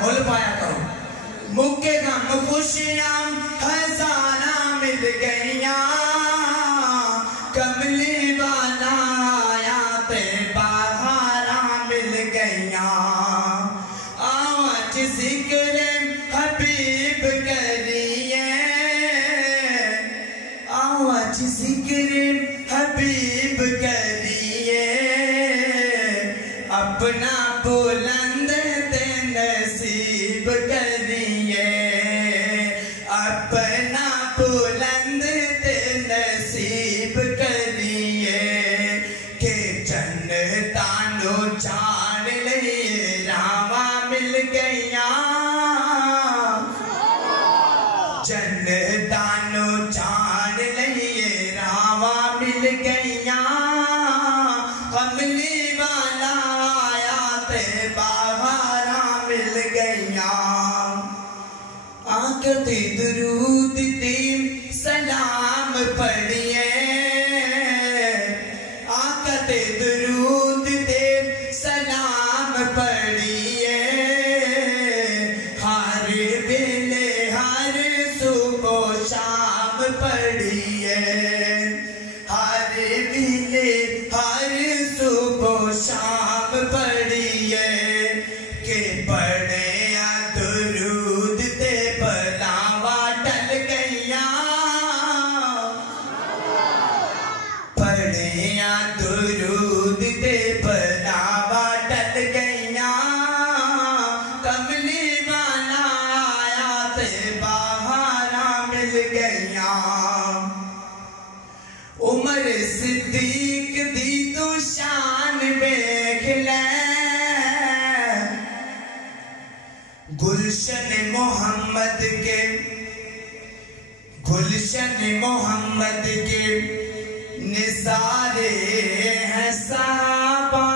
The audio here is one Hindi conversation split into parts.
मुल पाया करो। मुक्के गम खुशियां हजारा मिल गईया, कमली वाला आया ते बहारा मिल गईया। आज जिक्र हबीब करिए, आज जिक्र हबीब करिए, अपना बुलंद ते नसीब करिए, अपना बुलंद ते नसीब करिए। के जन्नतानो जान लिए रावा मिल गईया, जन्नतानो जान लिए रावा मिल गईया। कमली वाला आया ते बहारा मिल गईया। आकते दुरूद ते सलाम पढ़िए, आकते दुरूद ते सलाम पढ़िए। हर वेले हर सुबह शाम पढ़िए, हर वेले हर सुबह शाम पढ़िए। के पढ़े दुरूद ते बलावा टल गईया, पढ़े दुरूद ते बलावा टल गईया। कमली वाला आया ते बहारा मिल गईया। उमर सिद्दीक दी तू शान देख ले, गुलशन मोहम्मद के, गुलशन मोहम्मद के निसारे हैं साहबा।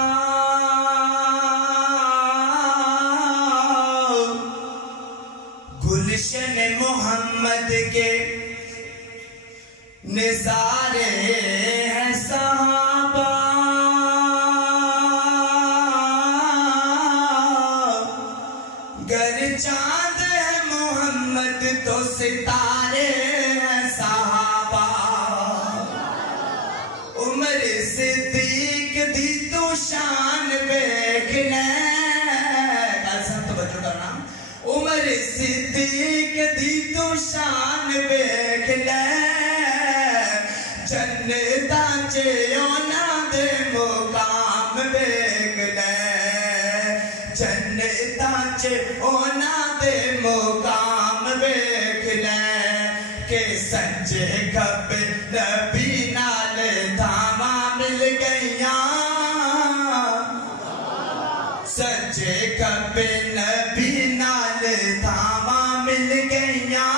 गुलशन मोहम्मद के निसारे हैं साहबा। गर चांद है मोहम्मद तो सितारे हैं साहबा। उमर सिद्दीक दी तू शान देख ले, सब बच्चों का नाम। उमर सिद्दीक दी तू शान देख ले, जन्नता चे ओना दे मुकाम देख ले, जन्नता चे ओना दे मुकाम देख ले। के सच्चे खबे नबी नाल धामा मिल गईया, सच्चे खबे नबी नाल धामा मिल गईया।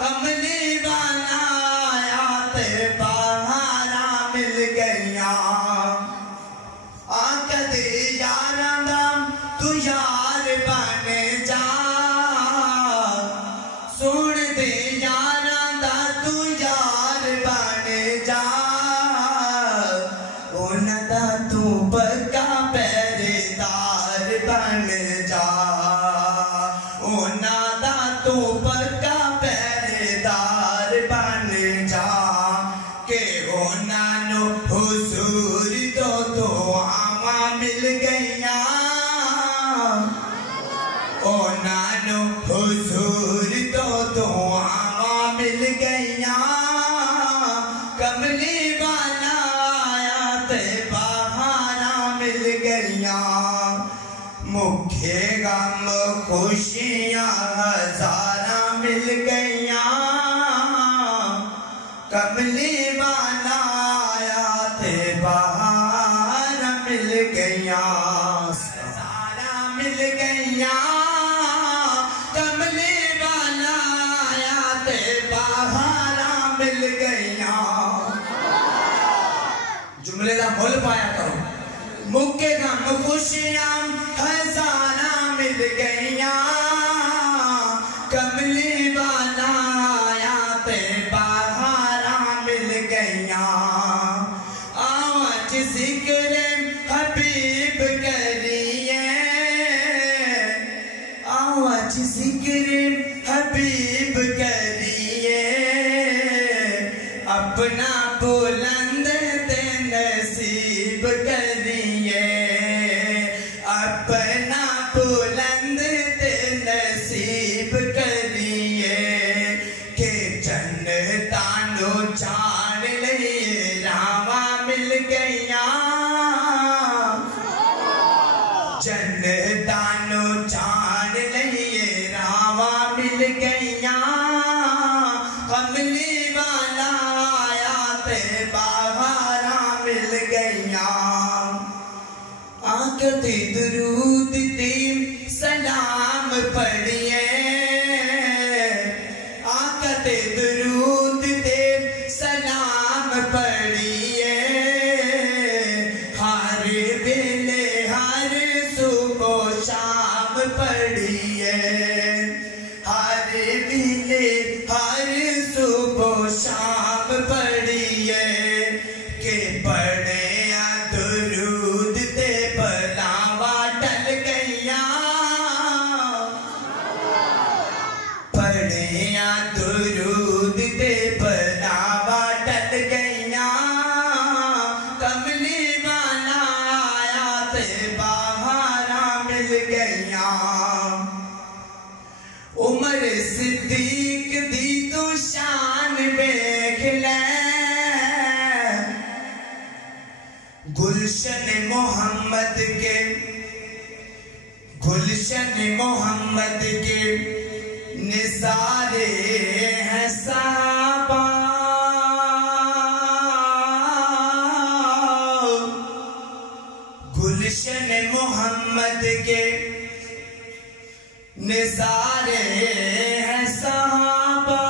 कमली वाला आया ते बहारा मिल गईया। आकदे यारां दा तू यार बन जा, सुन दे यारां दा तू यार बन जा। उन्हां दा तू पक्का पहरेदार बन जा, उन्हां दा तू पक्का पहरेदार बन जा। के उन्हां नू हुजूर तो दुआवां मिल गईया, उन्हां नू हुजूर तो दुआवां मिल गईया। कमली वाला आया ते बहारा मिल गईया। मुखे गम खुशियां हजारा मिल गईया, कमली वाला आया ते बहारा मिल गईया। हजारा मिल गईया, कमली वाला आया ते बहारा मिल गईया। जुमले का मुल पाया करो। मुक्के गम खुशियां हजारा मिल गईया, कमली वाला आया ते बहारा मिल गईया। आज जिक्र हबीब करिए, जिक्र हबीब करिए, अपना बुलंद ते नसीब करिए, अपना बुलंद ते नसीब करिए, के जन्नतानो जान लिए रावा मिल गया, जन्नतानो जान लिए रावा मिल गया, कमली वाला आया ते बहारा मिल गया, आकते दुरूद ते सलाम पढ़िए, आकते दुरूद ते सलाम पढ़िए, हर वेले हर सुबह शाम पढ़िए, हर वेले हर सुबह शाम पढ़िए, के पढ़े दुरूद ते बलावा टल गया, पढ़े दुरूद ते बलावा टल गया, कमली वाला आया ते बहारा मिल गया, उमर सिद्दीक दी तू शान देख ले, गुलशन मोहम्मद के, गुलशन मोहम्मद के निसारे हैं साहबा, गुलशन मोहम्मद के निसारे हैं साहबा,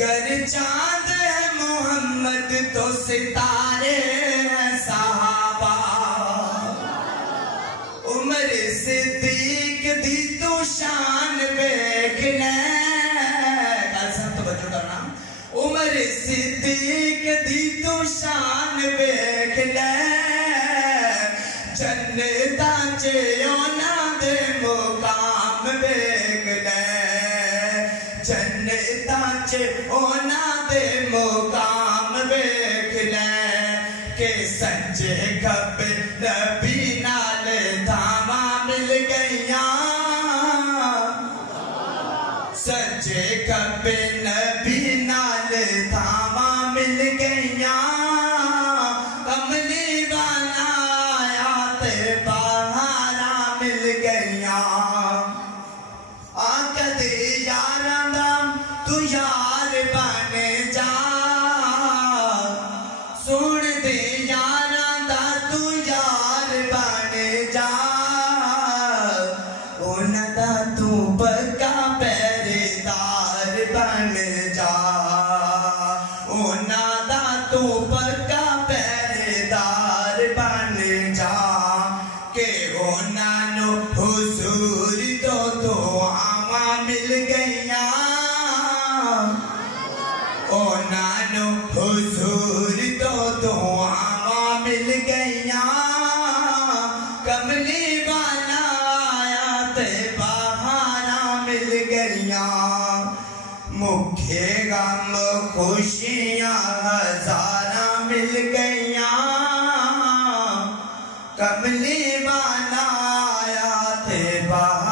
गर चांद है मोहम्मद तो सितारे हैं साहबा, उमर सिद्दीक दी तो शान देख ले, सब तो बच्चों का नाम, उमर सिद्दीक दी तो शान देख ले, जन्नता च ओना दे मुकाम देख ले, जन्नता च ओना दे मुकाम देख ले, के सच्चे खब्बे नबी नाल धामा मिल गया, सच्चे खब्बे नबी नाल धामा मिल गया, कमली वाला आया ते बहारा मिल गया, आकदे यारां दा तू यार बन जा, सुन दे यारां दा तू यार बन जा, उन्हां दा तू पक्का पहरेदार बन जा, उन्हां दा तू पक्का पहरेदार बन जा, के उन्हां नू हुजूर तो दुआवां मिल गईयां, उन्हां नू हुजूर तो दुआवां मिल गईयां, कमली वाला आया ते बहारा मिल गईयां, मुखे गम खुशियां हजारा मिल गईयां, कमली वाला आया ते बहारा